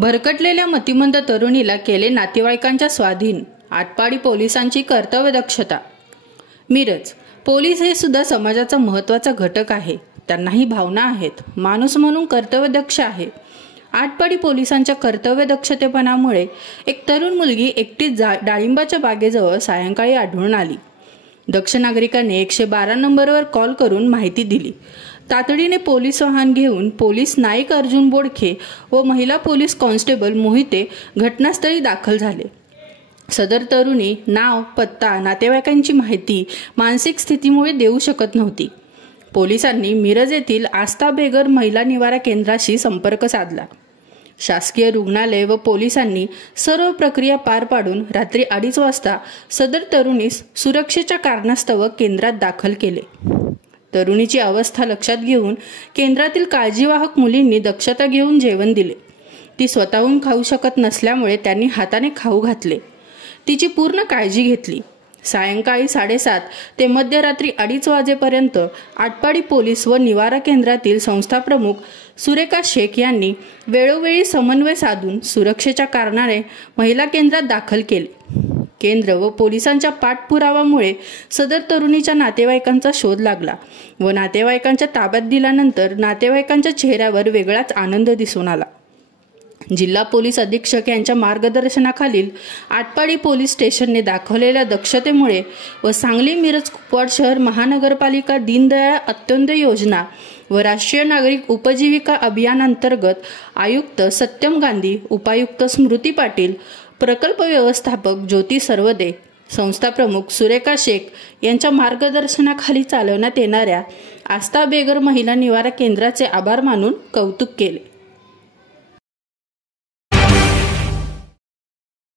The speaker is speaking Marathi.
भरकटलेल्या मतिमंद तरुणीला केले नातेवाईकांच्या स्वाधीन, आटपाडी पोलिसांची कर्तव्यदक्षता। मिरज पोलीस हे सुद्धा समाजाचा महत्त्वाचा घटक आहे। त्यांनाही भावना आहेत, माणूस म्हणून कर्तव्यदक्ष आहे। आटपाडी पोलिसांच्या कर्तव्यदक्षतेपणामुळे एक तरुण मुलगी एकटीच डाळिंबाच्या बागेजवळ सायंकाळी आढळून आली। दक्ष नागरिकाने 112 नंबरवर कॉल करून माहिती दिली। तातडीने पोलीस वाहन घेऊन पोलीस नाईक अर्जुन बोडखे व महिला पोलीस कॉन्स्टेबल मोहिते घटनास्थळी दाखल झाले। सदर तरुणी नाव, पत्ता, नातेवाईकांची माहिती मानसिक स्थितीमुळे देऊ शकत नव्हती। पोलिसांनी मिरज येथील आस्था बेगर महिला निवारा केंद्राशी संपर्क साधला। शासकीय रुग्णालय व पोलिसांनी सर्व प्रक्रिया पार पाडून रात्री 2:30 वाजता सदर तरुणीस सुरक्षेच्या कारणास्तव केंद्रात दाखल केले। तरुणीची अवस्था लक्षात घेऊन केंद्रातील काळजीवाहक मुलींनी दक्षता घेऊन जेवण दिले। ती स्वतःहून खाऊ शकत नसल्यामुळे त्यांनी हाताने खाऊ घातले। तिची पूर्ण काळजी घेतली। सायंकाळी 7:30 ते मध्यरात्री 2:30 वाजेपर्यंत आटपाडी पोलीस व निवारा केंद्रातील संस्थाप्रमुख सुरेखा शेख यांनी वेळोवेळी समन्वय साधून सुरक्षेच्या कारणाने महिला केंद्रात दाखल केले। केंद्र व पोलिसांच्या पाठपुरावामुळे सदर तरुणीच्या नातेवाईकांचा शोध लागला व नातेवाईकांच्या ताब्यात दिल्यानंतर नातेवाईकांच्या चेहऱ्यावर वेगळाच आनंद दिसून आला। जिल्हा पोलीस अधीक्षक यांच्या मार्गदर्शनाखालील आटपाडी पोलीस स्टेशनने दाखवलेल्या दक्षतेमुळे व सांगली मिरज कुपवाड शहर महानगरपालिका दीनदयाळ अंत्योदय योजना व राष्ट्रीय नागरिक उपजीविका अभियानांतर्गत आयुक्त सत्यम गांधी, उपायुक्त स्मृती पाटील, प्रकल्प व्यवस्थापक ज्योती सर्वदे, संस्थाप्रमुख सुरेखा शेख यांच्या मार्गदर्शनाखाली चालवण्यात येणाऱ्या आस्था बेगर महिला निवारा केंद्राचे आभार मानून कौतुक केले।